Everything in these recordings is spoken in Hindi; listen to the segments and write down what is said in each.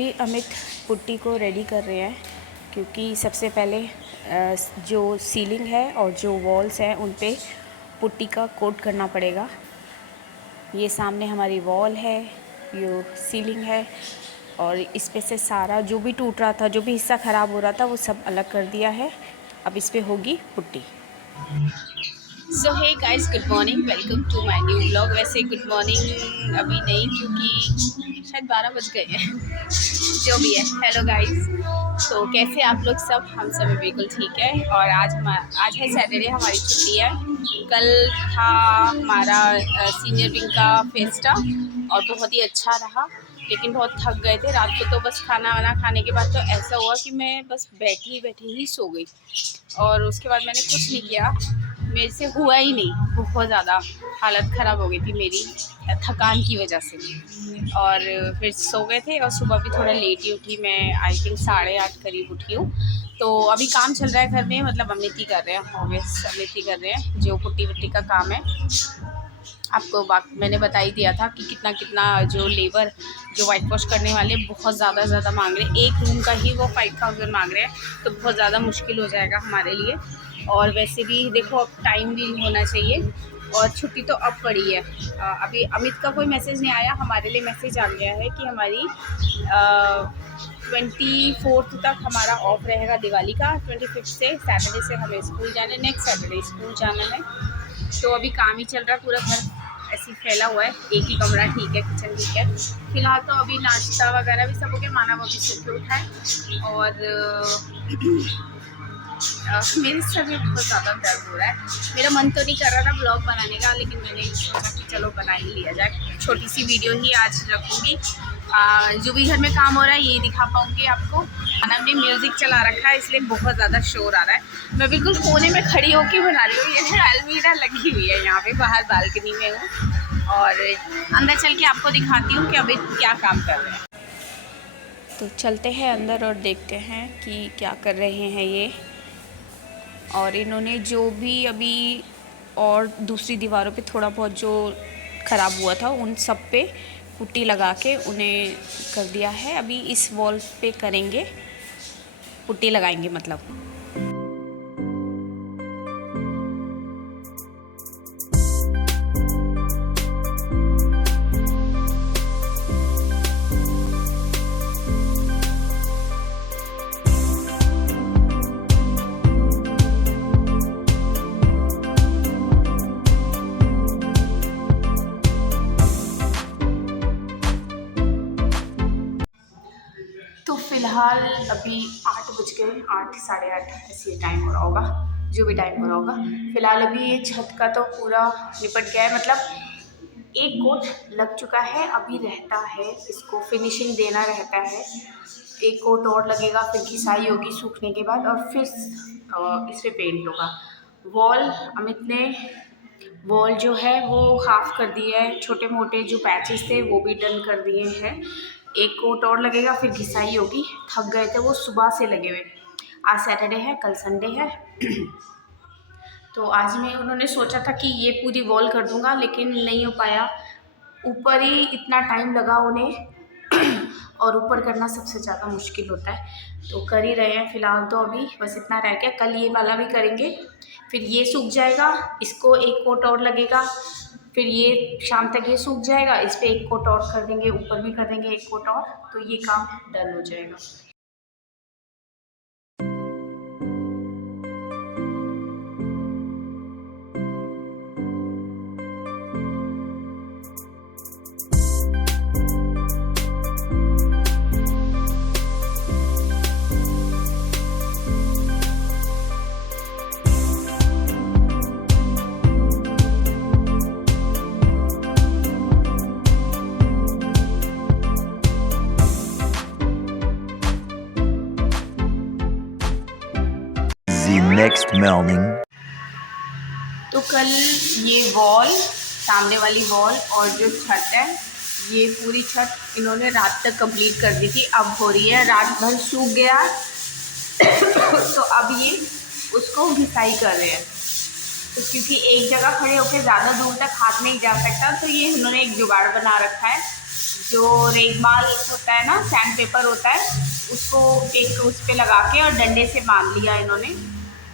अभी अमित पुट्टी को रेडी कर रहे हैं, क्योंकि सबसे पहले जो सीलिंग है और जो वॉल्स हैं उन पे पुट्टी का कोट करना पड़ेगा। ये सामने हमारी वॉल है, ये सीलिंग है, और इस पे से सारा जो भी टूट रहा था, जो भी हिस्सा ख़राब हो रहा था, वो सब अलग कर दिया है। अब इस पे होगी putty. So hey guys, good morning, welcome to my new vlog. वैसे गुड मॉर्निंग अभी नहीं, क्योंकि शायद 12 बज गए हैं, जो भी है। हेलो गाइस, तो कैसे आप लोग सब? हम सब बिल्कुल ठीक है। और आज है सैटरडे, हमारी छुट्टी है। कल था हमारा सीनियर विंग का फेस्टा और बहुत ही अच्छा रहा, लेकिन बहुत थक गए थे रात को। तो बस खाना वाना खाने के बाद तो ऐसा हुआ कि मैं बस बैठी ही सो गई, और उसके बाद मैंने कुछ नहीं किया। मेरे से हुआ ही नहीं, बहुत ज़्यादा हालत ख़राब हो गई थी मेरी थकान की वजह से। और फिर सो गए थे, और सुबह भी थोड़ा लेट ही उठी मैं, आई थिंक 8:30 करीब उठी हूँ। तो अभी काम चल रहा है घर में, मतलब अमित ही कर रहे हैं, ऑब्वियस अमित ही कर रहे हैं जो पुट्टी वुट्टी का काम है। आपको मैंने बता ही दिया था कि कितना जो लेबर, जो वाइट वॉश करने वाले बहुत ज़्यादा मांग रहे हैं। एक रूम का ही वो 5000 मांग रहे हैं, तो बहुत ज़्यादा मुश्किल हो जाएगा हमारे लिए। और वैसे भी देखो, अब टाइम भी होना चाहिए, और छुट्टी तो अब पड़ी है। अभी अमित का कोई मैसेज नहीं आया, हमारे लिए मैसेज आ गया है कि हमारी 24 तक हमारा ऑफ रहेगा दिवाली का। 25 से सैटरडे से हमें स्कूल जाना है, नेक्स्ट सैटरडे स्कूल जाना है। तो अभी काम ही चल रहा है, पूरा घर ऐसे फैला हुआ है। एक ही कमरा ठीक है, किचन ठीक है फिलहाल। तो अभी नाश्ता वगैरह भी सब हो गया, मानव अभी सो के उठा है। और मेरे सर में बहुत ज़्यादा दर्द हो रहा है। मेरा मन तो नहीं कर रहा था ब्लॉग बनाने का, लेकिन मैंने सोचा कि चलो बना ही लिया जाए। छोटी सी वीडियो ही आज रखूँगी, जो भी घर में काम हो रहा है यही दिखा पाऊँगी आपको। मानव ने म्यूज़िक चला रखा है, इसलिए बहुत ज़्यादा शोर आ रहा है। मैं बिल्कुल कोने में खड़ी होकर बना रही हूँ। ये अलमीरा लगी हुई है यहाँ पे, बाहर बालकनी में हूँ, और अंदर चल के आपको दिखाती हूँ कि अभी क्या काम कर रहे हैं। तो चलते हैं अंदर और देखते हैं कि क्या कर रहे हैं ये। और इन्होंने जो भी अभी और दूसरी दीवारों पे थोड़ा बहुत जो ख़राब हुआ था, उन सब पे पुट्टी लगा के उन्हें कर दिया है। अभी इस वॉल पे करेंगे, पुट्टी लगाएंगे मतलब। तो फ़िलहाल अभी 8 बज गए, 8 साढ़े 8 ऐसे टाइम हो रहा होगा, जो भी टाइम हो रहा होगा। फ़िलहाल अभी ये छत का तो पूरा निपट गया है, मतलब एक कोट लग चुका है। अभी रहता है इसको फिनिशिंग देना रहता है, एक कोट और लगेगा, फिर घिसाई होगी सूखने के बाद, और फिर इस पर पेंट होगा। वॉल अमित ने वॉल जो है वो हाफ़ कर दिया है, छोटे मोटे जो पैचेस थे वो भी डन कर दिए हैं। एक कोट और लगेगा, फिर घिसाई होगी। थक गए थे वो सुबह से लगे हुए। आज सैटरडे है, कल संडे है। तो आज में उन्होंने सोचा था कि ये पूरी वॉल कर दूंगा, लेकिन नहीं हो पाया। ऊपर ही इतना टाइम लगा उन्हें और ऊपर करना सबसे ज़्यादा मुश्किल होता है, तो कर ही रहे हैं फ़िलहाल। तो अभी बस इतना रह गया, कल ये वाला भी करेंगे, फिर ये सूख जाएगा, इसको एक कोट और लगेगा, फिर ये शाम तक ये सूख जाएगा, इस पर एक कोट और कर देंगे, ऊपर भी कर देंगे एक कोट और, तो ये काम डन हो जाएगा। Next morning. तो कल ये वॉल, सामने वाली वॉल और जो छत है, ये पूरी छत इन्होंने रात तक कंप्लीट कर दी थी। अब हो रही है, रात भर सूख गया तो अब ये उसको घिसाई कर रहे हैं। तो क्योंकि एक जगह खड़े होकर ज़्यादा दूर तक हाथ नहीं जा सकता, तो ये उन्होंने एक जुगाड़ बना रखा है जो रेगमाल होता है ना, सैंड पेपर होता है, उसको एक उस पे लगा के और डंडे से बांध लिया इन्होंने,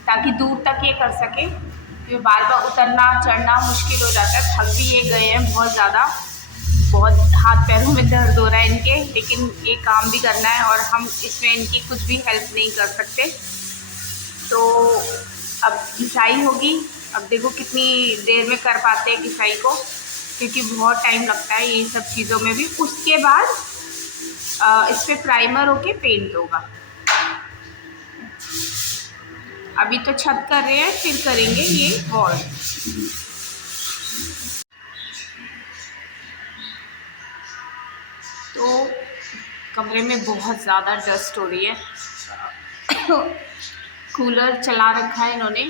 ताकि दूर तक ये कर सके, क्योंकि बार बार उतरना चढ़ना मुश्किल हो जाता है। थक भी ये गए हैं बहुत ज़्यादा, बहुत हाथ पैरों में दर्द हो रहा है इनके, लेकिन ये काम भी करना है और हम इसमें इनकी कुछ भी हेल्प नहीं कर सकते। तो अब घिसाई होगी, अब देखो कितनी देर में कर पाते हैं घिसाई को, क्योंकि बहुत टाइम लगता है ये सब चीज़ों में भी। उसके बाद इस पर प्राइमर होके पेंट होगा। अभी तो छत कर रहे हैं, फिर करेंगे ये वॉल। तो कमरे में बहुत ज़्यादा डस्ट हो रही है। कूलर चला रखा है इन्होंने,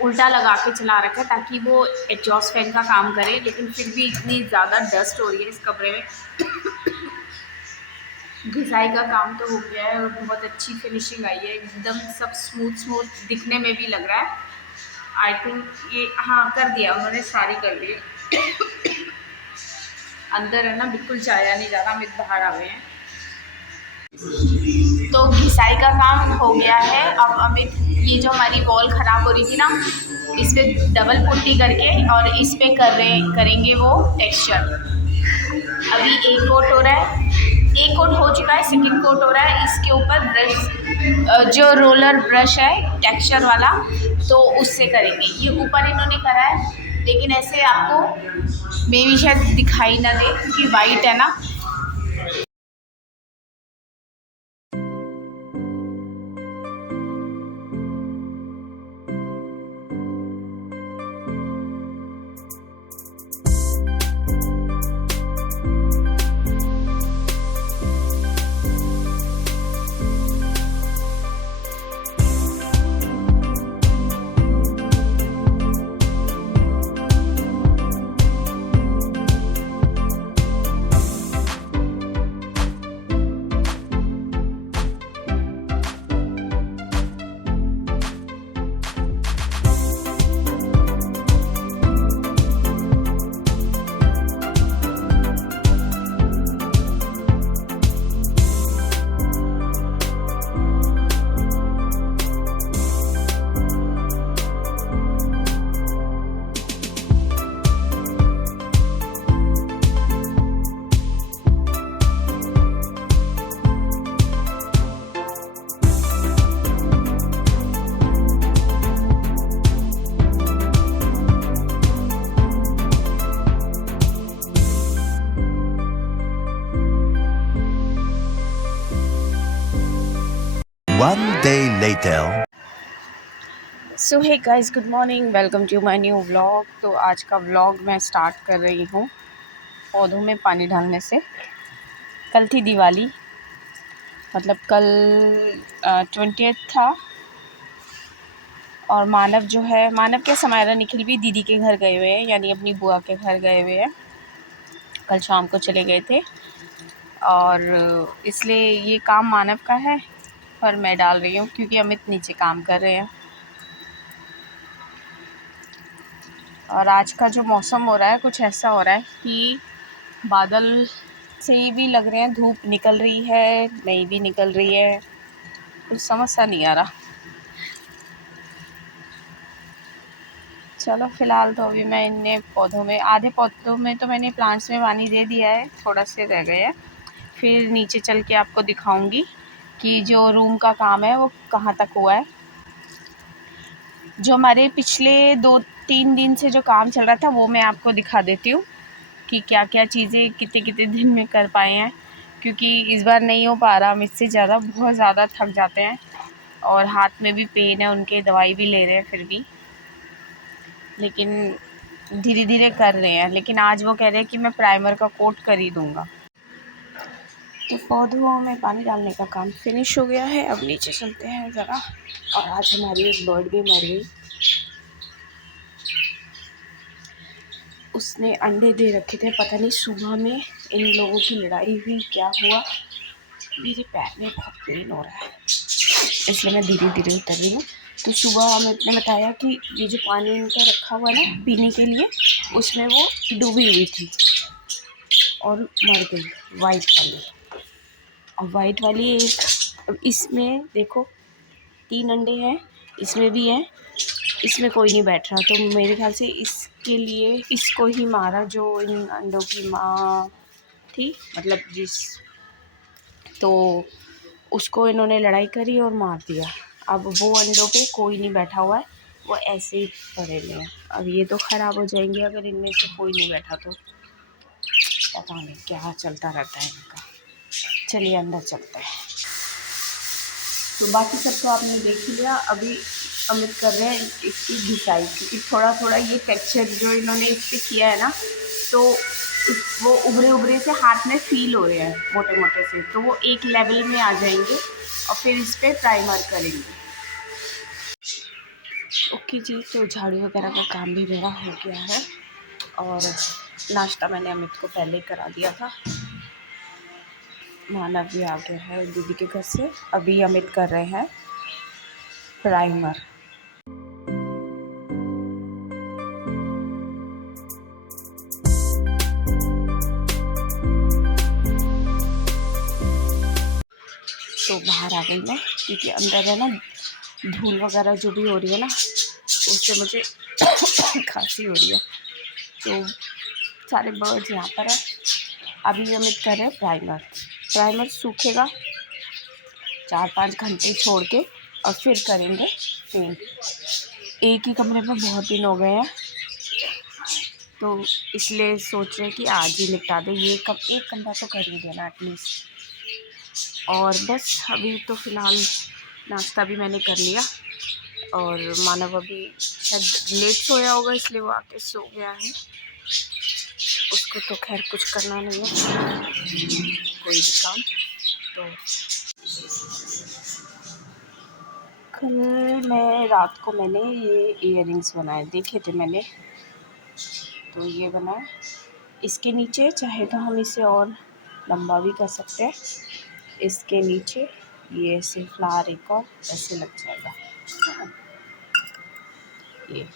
उल्टा लगा के चला रखा है ताकि वो एग्जॉस्ट फैन का काम करे, लेकिन फिर भी इतनी ज़्यादा डस्ट हो रही है इस कमरे में। घिसाई का काम तो हो गया है और बहुत अच्छी फिनिशिंग आई है, एकदम सब स्मूथ स्मूथ दिखने में भी लग रहा है। आई थिंक ये हाँ कर दिया उन्होंने, सारी कर ली। अंदर है ना, बिल्कुल जाया नहीं जा रहा, हम बाहर आ गए हैं। तो घिसाई का काम हो गया है। अब अमित, ये जो हमारी वॉल ख़राब हो रही थी ना, इस पर डबल पुट्टी करके और इस पे करेंगे वो टेक्सचर। अभी एक कोट हो रहा है, एक कोट हो चुका है, सेकंड कोट हो रहा है। इसके ऊपर ब्रश, जो रोलर ब्रश है टेक्सचर वाला, तो उससे करेंगे। ये ऊपर इन्होंने करा है, लेकिन ऐसे आपको मे भी शायद दिखाई ना दे क्योंकि वाइट है ना। One day later. So hey guys, good morning, welcome to my new vlog. तो आज का व्लॉग मैं स्टार्ट कर रही हूँ पौधों में पानी डालने से। कल थी दिवाली, मतलब कल 20th था, और मानव जो है, मानव के समायरा निखिल भी दीदी के घर गए हुए हैं, यानी अपनी बुआ के घर गए हुए हैं। कल शाम को चले गए थे और इसलिए ये काम मानव का है, पर मैं डाल रही हूँ क्योंकि अमित नीचे काम कर रहे हैं। और आज का जो मौसम हो रहा है कुछ ऐसा हो रहा है कि बादल से ये भी लग रहे हैं, धूप निकल रही है नहीं भी निकल रही है, कुछ समझ सा नहीं आ रहा। चलो फ़िलहाल तो अभी मैं इन्हें पौधों में, आधे पौधों में तो मैंने प्लांट्स में पानी दे दिया है, थोड़ा से रह गया है। फिर नीचे चल के आपको दिखाऊंगी कि जो रूम का काम है वो कहाँ तक हुआ है। जो हमारे पिछले 2-3 दिन से जो काम चल रहा था वो मैं आपको दिखा देती हूँ कि क्या क्या चीज़ें कितने कितने दिन में कर पाए हैं, क्योंकि इस बार नहीं हो पा रहा। हम इससे ज़्यादा बहुत ज़्यादा थक जाते हैं और हाथ में भी पेन है उनके, दवाई भी ले रहे हैं फिर भी, लेकिन धीरे धीरे कर रहे हैं। लेकिन आज वो कह रहे हैं कि मैं प्राइमर का कोट कर ही दूँगा। तो पौधों में पानी डालने का काम फिनिश हो गया है। अब नीचे चलते हैं ज़रा। और आज हमारी एक बर्ड भी मर गई, उसने अंडे दे रखे थे, पता नहीं सुबह में इन लोगों की लड़ाई हुई, क्या हुआ। मेरे पैर में बहुत पेन हो रहा है, इसलिए मैं धीरे धीरे उतर रही हूँ। तो सुबह हमें ने बताया कि ये जो पानी इनका रखा हुआ है ना पीने के लिए, उसमें वो डूबी हुई थी। और मर गई वाइट वाली। और वाइट वाली एक, इसमें देखो 3 अंडे हैं, इसमें भी हैं, इसमें कोई नहीं बैठ रहा। तो मेरे ख्याल से इसके लिए इसको ही मारा, जो इन अंडों की माँ थी, मतलब तो उसको इन्होंने लड़ाई करी और मार दिया। अब वो अंडों पे कोई नहीं बैठा हुआ है, वो ऐसे ही पड़े हुए हैं। अब ये तो ख़राब हो जाएंगे अगर इनमें से कोई नहीं बैठा तो। पता नहीं क्या चलता रहता है इनका। चलिए अंदर चलते हैं। तो बाकी सब तो आपने देख ही लिया। अभी अमित कर रहे हैं इसकी घिसाई, क्योंकि थोड़ा थोड़ा ये टेक्सचर जो इन्होंने इस पर किया है ना, तो वो उभरे उभरे से हाथ में फील हो रहे हैं मोटे मोटे से, तो वो एक लेवल में आ जाएंगे और फिर इस पर प्राइमर करेंगे। ओके जी, तो झाड़ू वगैरह का काम भी मेरा हो गया है और नाश्ता मैंने अमित को पहले ही करा दिया था। मानव भी आ गया है दीदी के घर से। अभी अमित कर रहे हैं प्राइमर। तो बाहर आ गई मैं, क्योंकि अंदर है ना धूल वगैरह जो भी हो रही है ना, उससे मुझे खांसी हो रही है। तो सारे बर्ड्स यहाँ पर है। अभी अमित कर रहे हैं प्राइमर। प्राइमर सूखेगा 4-5 घंटे छोड़ के और फिर करेंगे पेंट। एक ही कमरे में बहुत दिन हो गए हैं, तो इसलिए सोच रहे कि आज ही निपटा दें। ये कब एक कमरा तो कर ही देना एटलीस्ट। और बस अभी तो फ़िलहाल नाश्ता भी मैंने कर लिया और मानव अभी शायद लेट सोया होगा, इसलिए वो आके सो गया है। उसको तो खैर कुछ करना नहीं है कोई भी काम। तो कल मैं रात को मैंने ये इयररिंग्स बनाए, देखे थे मैंने, तो ये बनाए। इसके नीचे चाहे तो हम इसे और लंबा भी कर सकते हैं। इसके नीचे ये ऐसे फ्लावर एक और ऐसे लग जाएगा ये।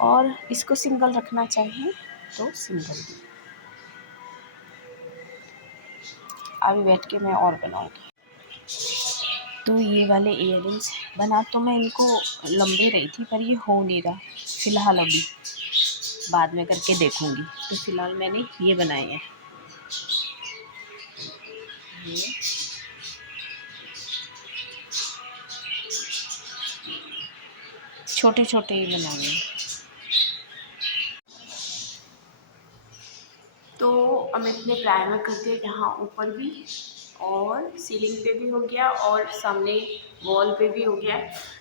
और इसको सिंगल रखना चाहिए तो सिंगल भी। अभी बैठ के मैं और बनाऊंगी। तो ये वाले इयररिंग्स बना तो मैं इनको लंबे रही थी, पर ये हो नहीं रहा फ़िलहाल। अभी बाद में करके देखूंगी। तो फ़िलहाल मैंने ये बनाए हैं, ये छोटे छोटे ही बनाए हैं। तो अमित ने प्राइमर कर दिया यहाँ ऊपर भी, और सीलिंग पे भी हो गया और सामने वॉल पे भी हो गया।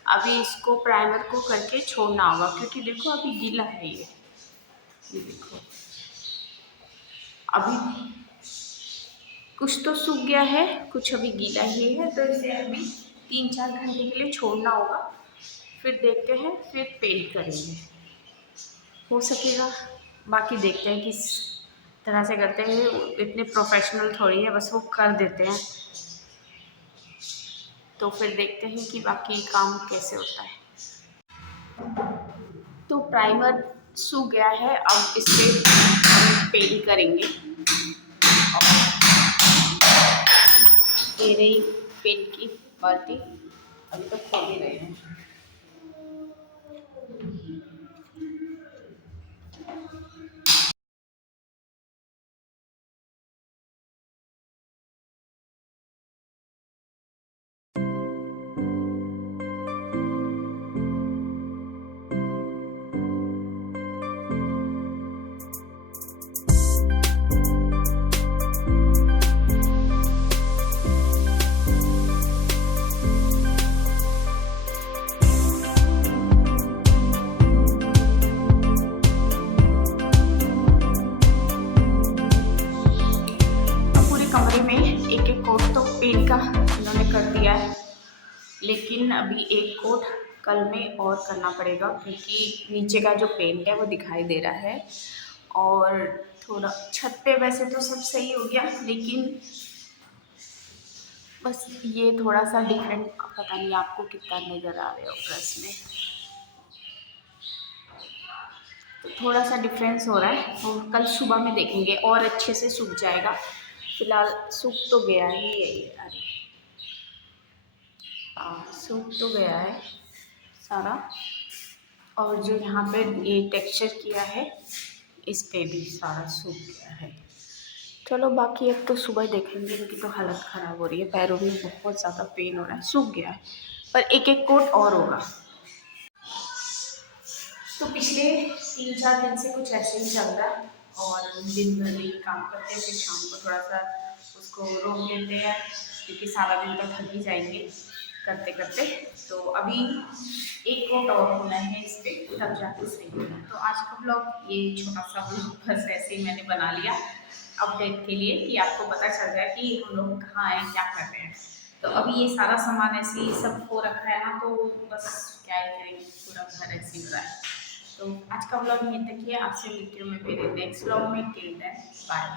अभी इसको प्राइमर को करके छोड़ना होगा, क्योंकि देखो अभी गीला है ये देखो अभी कुछ तो सूख गया है, कुछ अभी गीला ही है। तो इसे अभी 3-4 घंटे के लिए छोड़ना होगा, फिर देखते हैं, फिर पेंट करेंगे। हो सकेगा, बाकी देखते हैं किस तरह से करते हैं। इतने प्रोफेशनल थोड़ी है, बस वो कर देते हैं। तो फिर देखते हैं कि बाकी काम कैसे होता है। तो प्राइमर सूख गया है, अब इस पर पेंट करेंगे। ये रही पेंट की बाल्टी, अभी तो खोल ही रहे हैं। कमरे में एक एक कोट तो पेंट का इन्होंने कर दिया है, लेकिन अभी एक कोट कल में और करना पड़ेगा, क्योंकि नीचे का जो पेंट है वो दिखाई दे रहा है। और थोड़ा छत पे वैसे तो सब सही हो गया, लेकिन बस ये थोड़ा सा डिफरेंट, पता नहीं आपको कितना नज़र आ रहा होगा इसमें। तो थोड़ा सा डिफरेंस हो रहा है, और कल सुबह में देखेंगे और अच्छे से सूख जाएगा। फिलहाल सूख तो गया ही है ये, अरे हाँ सूख तो गया है सारा। और जो यहाँ पे ये टेक्सचर किया है इस पे भी सारा सूख गया है। चलो बाकी अब तो सुबह देखेंगे, इनकी तो हालत ख़राब हो रही है, पैरों में बहुत ज़्यादा पेन हो रहा है, सूख गया है पर एक एक कोट और होगा। तो पिछले 3-4 दिन से कुछ ऐसे ही चल रहा है, और दिन भर भी काम करते हैं, फिर शाम को थोड़ा सा उसको रोक लेते हैं, क्योंकि सारा दिन तो थक ही जाएंगे करते करते। तो अभी एक कोट और होना है इस पर, तब जाके सही होगा। तो आज का ब्लॉग ये छोटा सा ब्लॉग बस ऐसे ही मैंने बना लिया अपडेट के लिए, कि आपको पता चल जाए कि हम लोग कहाँ हैं, क्या कर रहे हैं। तो अभी ये सारा सामान ऐसे ही सब हो रखा है ना, तो बस क्या ही करेंगे, पूरा घर ऐसे ही हो रहा है। तो आज का ब्लॉग यहीं तक ही है, आपसे मिलती हूँ मैं मेरे नेक्स्ट ब्लॉग में। Till then bye.